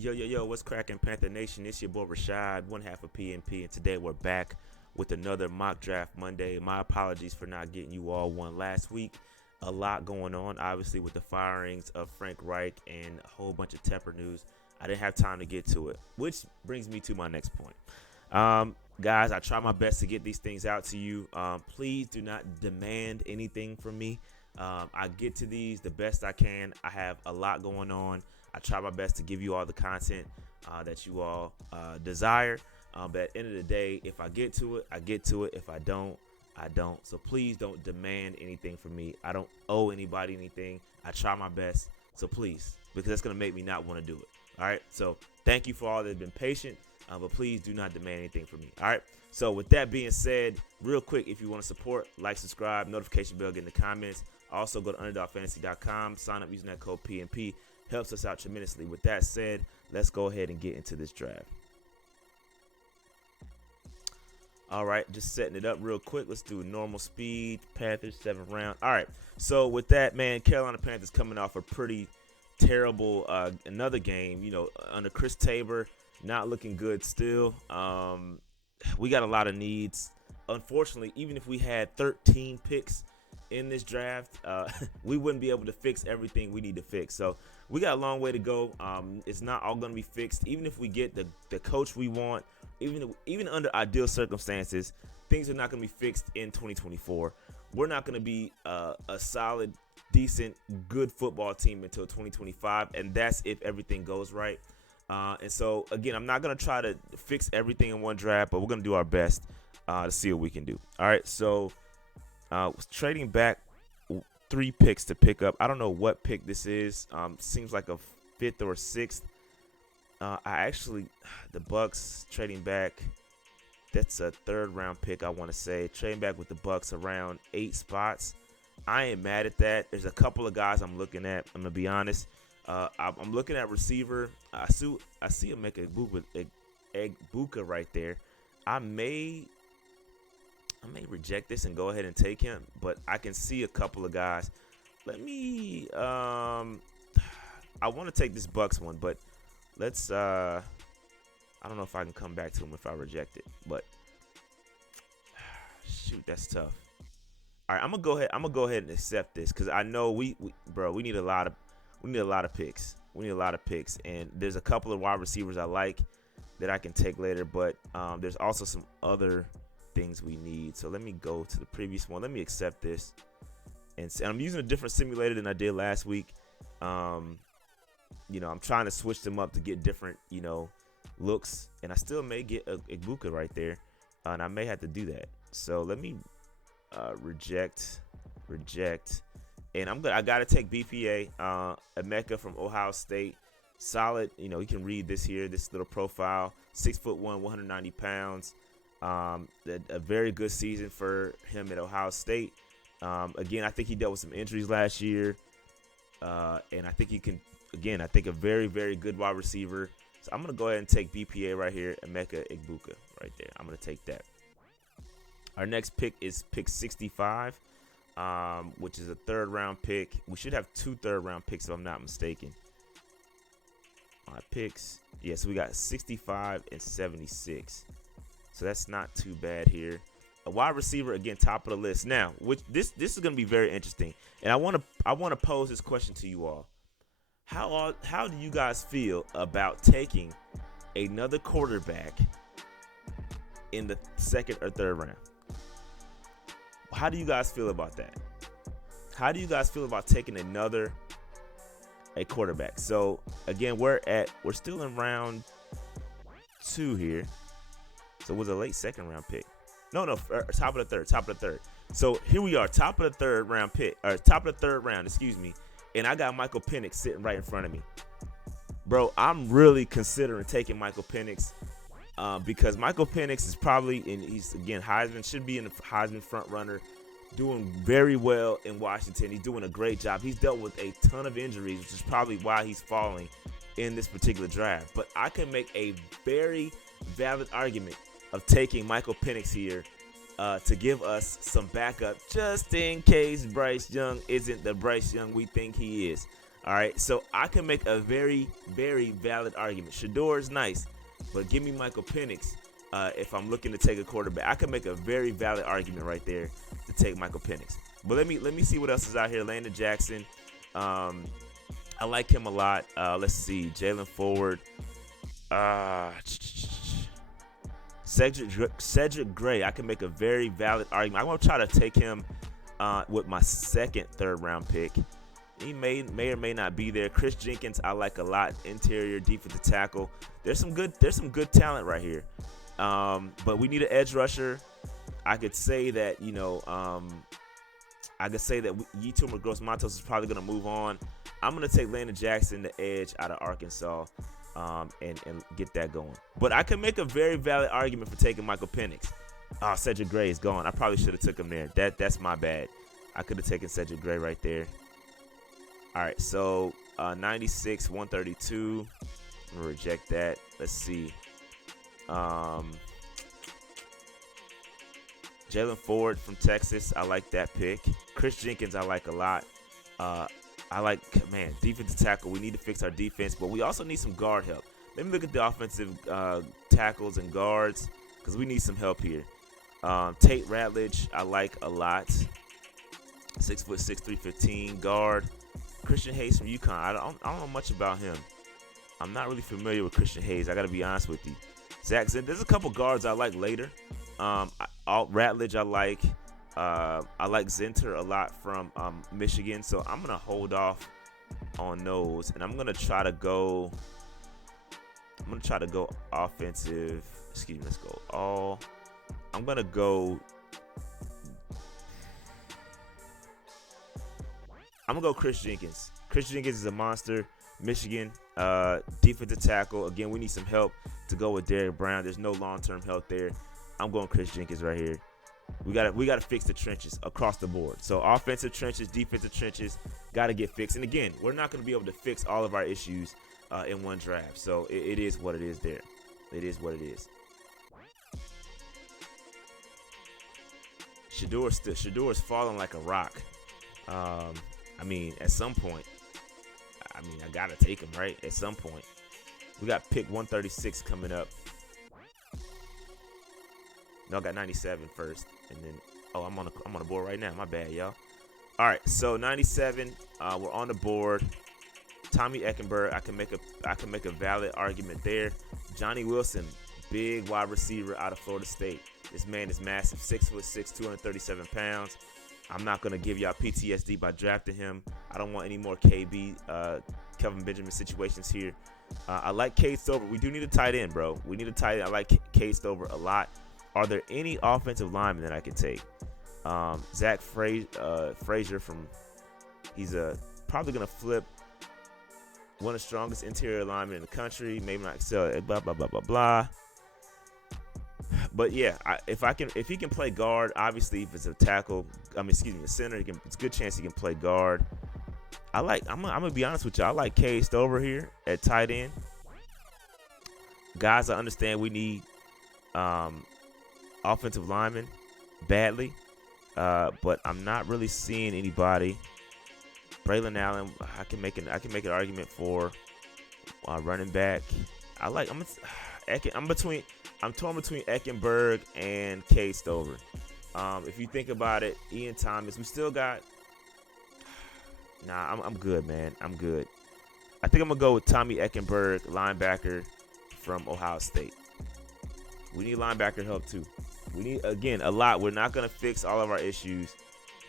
Yo, what's cracking, Panther Nation? It's your boy Rashad, one half of PNP, and today we're back with another mock draft Monday. My apologies for not getting you all one last week. A lot going on, obviously, with the firings of Frank Reich and a whole bunch of Tepper news. I didn't have time to get to it, which brings me to my next point. Guys, I try my best to get these things out to you. Please do not demand anything from me. I get to these the best I can. I have a lot going on. I try my best to give you all the content that you all desire. But at the end of the day, if I get to it, I get to it. If I don't, I don't. So please don't demand anything from me. I don't owe anybody anything. I try my best. So please, because that's going to make me not want to do it. All right. So thank you for all that have been patient. But please do not demand anything from me. All right. So with that being said, real quick, if you want to support, like, subscribe, notification bell, get in the comments. Also go to underdogfantasy.com, sign up using that code PNP. Helps us out tremendously. With that said, let's go ahead and get into this draft. All right, just setting it up real quick. Let's do normal speed. Panthers, 7th round. All right, so with that, man, Carolina Panthers coming off a pretty terrible another game. Under Chris Tabor, not looking good still. We got a lot of needs. Unfortunately, even if we had 13 picks in this draft, we wouldn't be able to fix everything we need to fix. So we got a long way to go. It's not all going to be fixed. Even if we get the coach we want, even under ideal circumstances, things are not going to be fixed in 2024. We're not going to be a solid, decent, good football team until 2025, and that's if everything goes right. And so, again, I'm not going to try to fix everything in one draft, but we're going to do our best to see what we can do. All right, so trading back 3 picks to pick up. I don't know what pick this is. Seems like a 5th or 6th. The Bucks trading back. That's a 3rd round pick, I want to say. Trading back with the Bucks around 8 spots. I ain't mad at that. There's a couple of guys I'm looking at. I'm gonna be honest. I'm looking at receiver. I see him make a Buka right there. I may reject this and go ahead and take him, but I can see a couple of guys. Let me I want to take this Bucks one, but let's I don't know if I can come back to him if I reject it, but shoot, that's tough. All right, I'm gonna go ahead and accept this because I know we need a lot of picks. We need a lot of picks, and there's a couple of wide receivers I like that I can take later, but there's also some other things we need. So let me go to the previous one. Let me accept this, and I'm using a different simulator than I did last week. I'm trying to switch them up to get different looks, and I still may get a Buka right there, and I may have to do that. So let me reject, and I gotta take BPA. Emeka from Ohio State, solid. You can read this here, this little profile. 6'1", 190 pounds. A very good season for him at Ohio State. Again, I think he dealt with some injuries last year, and I think he can. Again, I think a very, very good wide receiver. So I'm gonna go ahead and take BPA right here, Emeka Egbuka right there. I'm gonna take that. Our next pick is pick 65, which is a 3rd round pick. We should have 2 3rd round picks if I'm not mistaken. My picks, so we got 65 and 76. So that's not too bad here. A wide receiver, again, top of the list. Now, this is going to be very interesting, and I want to pose this question to you all. How do you guys feel about taking another quarterback in the 2nd or 3rd round? How do you guys feel about that? How do you guys feel about taking a quarterback? So again, we're still in round 2 here. So it was a late 2nd round pick. No, top of the third. So here we are, top of the 3rd round pick, or top of the 3rd round, excuse me. And I got Michael Penix sitting right in front of me. Bro, I'm really considering taking Michael Penix because Michael Penix is probably, and he's, again, should be in the Heisman front runner, doing very well in Washington. He's doing a great job. He's dealt with a ton of injuries, which is probably why he's falling in this particular draft. But I can make a very valid argument of taking Michael Penix here to give us some backup just in case Bryce Young isn't the Bryce Young we think he is. All right, so I can make a very, very valid argument. Shador is nice, but give me Michael Penix if I'm looking to take a quarterback. I can make a very valid argument right there to take Michael Penix. But let me see what else is out here. Landon Jackson, I like him a lot. Let's see, Jalen Forward, Cedric Gray. I can make a very valid argument. I'm gonna try to take him with my second, third round pick. He may or may not be there. Chris Jenkins, I like a lot. Interior defensive tackle. There's some good talent right here. But we need an edge rusher. I could say that Yetur Gross-Matos is probably gonna move on. I'm gonna take Landon Jackson, the edge out of Arkansas, and get that going. But I can make a very valid argument for taking Michael Penix. Oh, Cedric Gray is gone. I probably should have took him there. That's my bad. I could have taken Cedric Gray right there. All right, so 96, 132. I'm going to reject that. Let's see. Jalen Ford from Texas. I like that pick. Chris Jenkins, I like a lot. Defensive tackle. We need to fix our defense, but we also need some guard help. Let me look at the offensive tackles and guards because we need some help here. Tate Ratledge, I like a lot. 6'6", 315 guard. Christian Hayes from UConn. I don't know much about him. I'm not really familiar with Christian Hayes. I got to be honest with you. Zach Zinn. There's a couple guards I like later. Ratledge I like. I like Zinter a lot from Michigan. So I'm gonna hold off on those, and I'm gonna try to go offensive. Excuse me. Let's go all. I'm gonna go Chris Jenkins. Chris Jenkins is a monster. Michigan defensive tackle. Again, we need some help to go with Derrick Brown. There's no long-term help there. I'm going Chris Jenkins right here. We gotta fix the trenches across the board. So offensive trenches, defensive trenches, gotta get fixed. And again, we're not gonna be able to fix all of our issues in one draft. So it is what it is there. It is what it is. Shador is falling like a rock. At some point, I gotta take him, right? At some point. We got pick 136 coming up. No, I got 97 first, and then I'm on the board right now. My bad, y'all. All right, so 97, we're on the board. Tommy Eckenberg, I can make a valid argument there. Johnny Wilson, big wide receiver out of Florida State. This man is massive, 6'6", 237 pounds. I'm not gonna give y'all PTSD by drafting him. I don't want any more KB, Kelvin Benjamin situations here. I like Cade Stover. We do need a tight end, bro. We need a tight end. I like Cade Stover a lot. Are there any offensive linemen that I can take? Zach Frazier he's probably going to flip one of the strongest interior linemen in the country. Maybe not excel, blah, blah, blah, blah, blah. But yeah, if he can play guard, obviously if it's a tackle, a center, it's a good chance he can play guard. I'm going to be honest with you. I like Cade Stover here at tight end. Guys, I understand we need offensive linemen badly, but I'm not really seeing anybody. Braylon Allen, I can make an argument for running back. I'm torn between Eckenberg and Cade Stover. If you think about it, Ian Thomas, we still got. I'm good, man. I'm good. I think I'm gonna go with Tommy Eckenberg, linebacker from Ohio State. We need linebacker help too. We need, again, a lot. We're not going to fix all of our issues.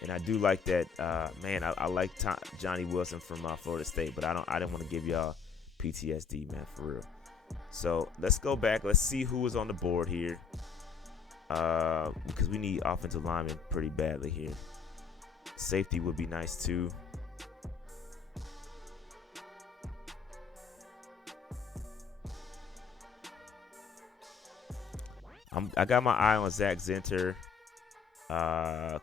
And I do like that. I like Johnny Wilson from Florida State, but I didn't want to give y'all PTSD, man, for real. So let's go back. Let's see who is on the board here. Because we need offensive linemen pretty badly here. Safety would be nice too. I got my eye on Zach Zinter, but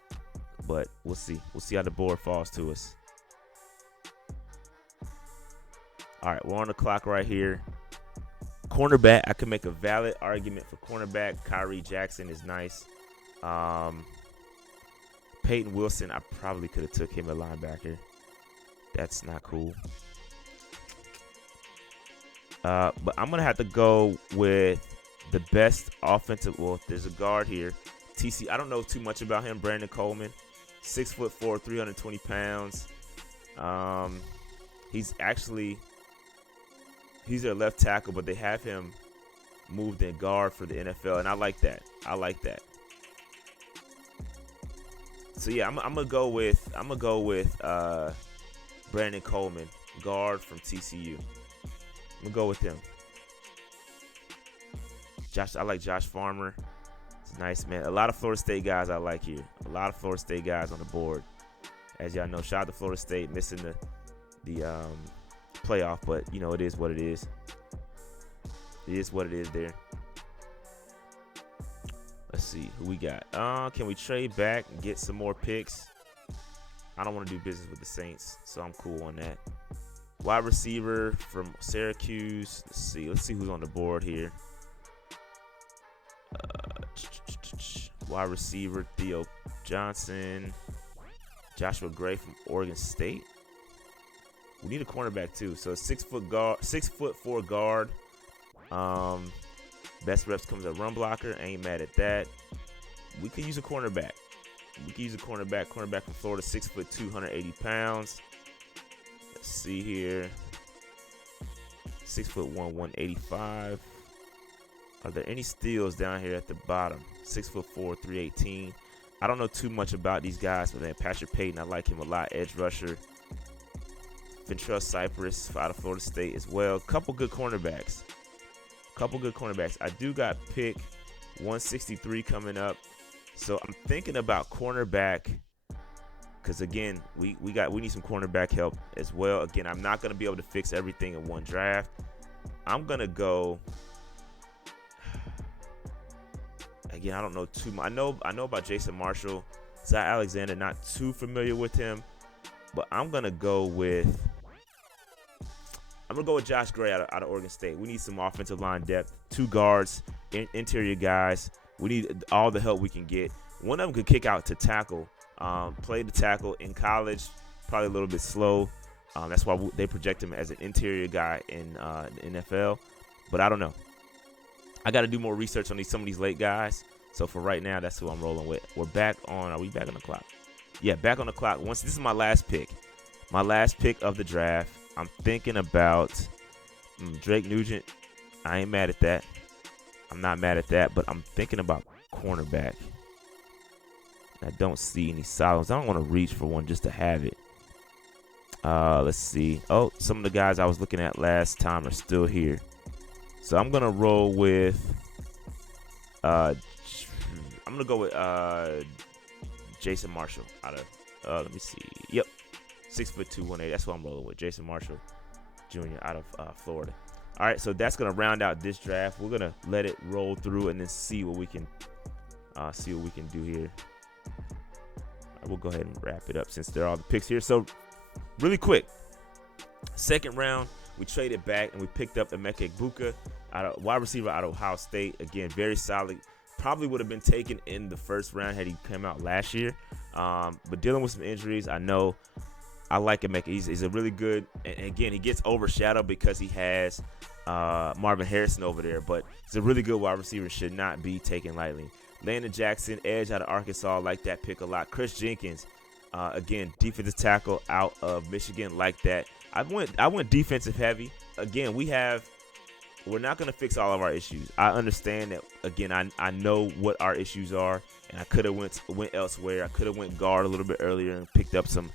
we'll see. We'll see how the board falls to us. All right, we're on the clock right here. Cornerback, I can make a valid argument for cornerback. Kyrie Jackson is nice. Peyton Wilson, I probably could have took him at linebacker. That's not cool. But I'm gonna have to go with the best offensive. Well, there's a guard here. TC. I don't know too much about him. Brandon Coleman, 6'4", 320 pounds. He's their left tackle, but they have him moved in guard for the NFL, and I like that. So yeah, I'm gonna go with Brandon Coleman, guard from TCU. I'm gonna go with him. I like Josh Farmer. It's nice, man. A lot of Florida State guys I like here. A lot of Florida State guys on the board. As y'all know, shout out to Florida State missing the playoff, but you know it is what it is. It is what it is there. Let's see who we got. Can we trade back and get some more picks? I don't want to do business with the Saints, so I'm cool on that. Wide receiver from Syracuse. Let's see who's on the board here. Wide receiver Theo Johnson, Joshua Gray from Oregon State. We need a cornerback too. So 6'4" guard. Best reps comes a run blocker. Ain't mad at that. We could use a cornerback. Cornerback from Florida, 6'2", 180 pounds. Let's see here. 6'1", 185. Are there any steals down here at the bottom? 6'4", 318. I don't know too much about these guys, but man, Patrick Payton, I like him a lot. Edge rusher. Ventrell Cypress out of Florida State as well. Couple good cornerbacks. I do got pick 163 coming up, so I'm thinking about cornerback. Because again, we need some cornerback help as well. Again, I'm not gonna be able to fix everything in one draft. I'm gonna go. Again, I don't know too much. I know about Jason Marshall, Zach Alexander. Not too familiar with him, but I'm gonna go with Josh Gray out of Oregon State. We need some offensive line depth, 2 guards, interior guys. We need all the help we can get. One of them could kick out to tackle. Played the tackle in college, probably a little bit slow. That's why they project him as an interior guy in the NFL. But I don't know. I got to do more research on some of these late guys. So for right now, that's who I'm rolling with. Are we back on the clock? Yeah, back on the clock. This is my last pick. My last pick of the draft. I'm thinking about Drake Nugent. I ain't mad at that. I'm not mad at that, but I'm thinking about cornerback. I don't see any solids. I don't want to reach for one just to have it. Let's see. Oh, some of the guys I was looking at last time are still here. So I'm going to roll with Jason Marshall out of let me see. Yep. 6'2", 180. That's what I'm rolling with. Jason Marshall Jr. out of Florida. All right, so that's going to round out this draft. We're going to let it roll through and then see what we can do here. We'll go ahead and wrap it up since there are all the picks here. So really quick, second round, we traded back and we picked up Emeka Egbuka, wide receiver out of Ohio State. Again, very solid. Probably would have been taken in the first round had he come out last year. But dealing with some injuries, I know I like Emeka. He's a really good, and again, he gets overshadowed because he has Marvin Harrison over there. But he's a really good wide receiver, should not be taken lightly. Landon Jackson, edge out of Arkansas, like that pick a lot. Chris Jenkins, again, defensive tackle out of Michigan, like that. I went defensive heavy. Again, we're not going to fix all of our issues. I understand that. Again, I know what our issues are, and I could have went elsewhere. I could have went guard a little bit earlier and picked up some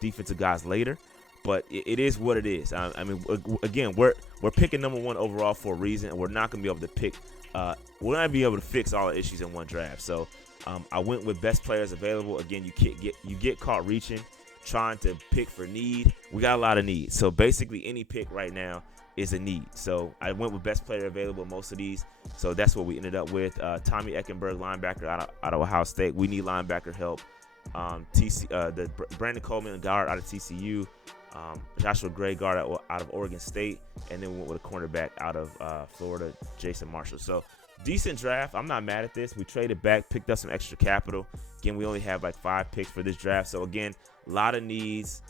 defensive guys later. But it is what it is. I mean, again, we're picking number 1 overall for a reason, and we're not going to be able to pick. We're not going to be able to fix all the issues in one draft. So I went with best players available. Again, you get caught reaching, trying to pick for need. We got a lot of needs. So basically, any pick right now is a need. So I went with best player available most of these. So that's what we ended up with. Tommy Eckenberg, linebacker out of Ohio State. We need linebacker help. The Brandon Coleman, guard out of TCU. Joshua Gray, guard out of Oregon State, and then we went with a cornerback out of Florida, Jason Marshall. So decent draft. I'm not mad at this. We traded back, picked up some extra capital. Again, we only have like 5 picks for this draft. So again, a lot of needs.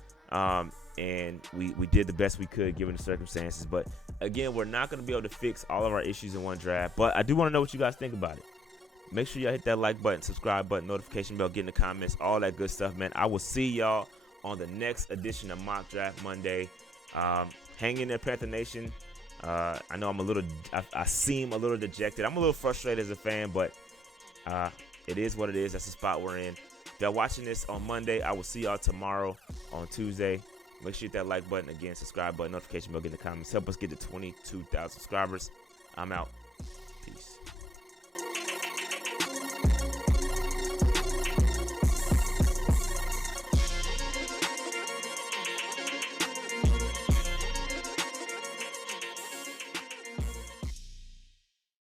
And we did the best we could given the circumstances. But again, we're not going to be able to fix all of our issues in one draft. But I do want to know what you guys think about it. Make sure y'all hit that like button, subscribe button, notification bell, get in the comments, all that good stuff, man. I will see y'all on the next edition of Mock Draft Monday. Hang in there, Panther Nation. I know I seem a little dejected. I'm a little frustrated as a fan, but it is what it is. That's the spot we're in. If y'all watching this on Monday, I will see y'all tomorrow on Tuesday. Make sure you hit that like button again, subscribe button, notification bell, get in the comments. Help us get to 22,000 subscribers. I'm out. Peace.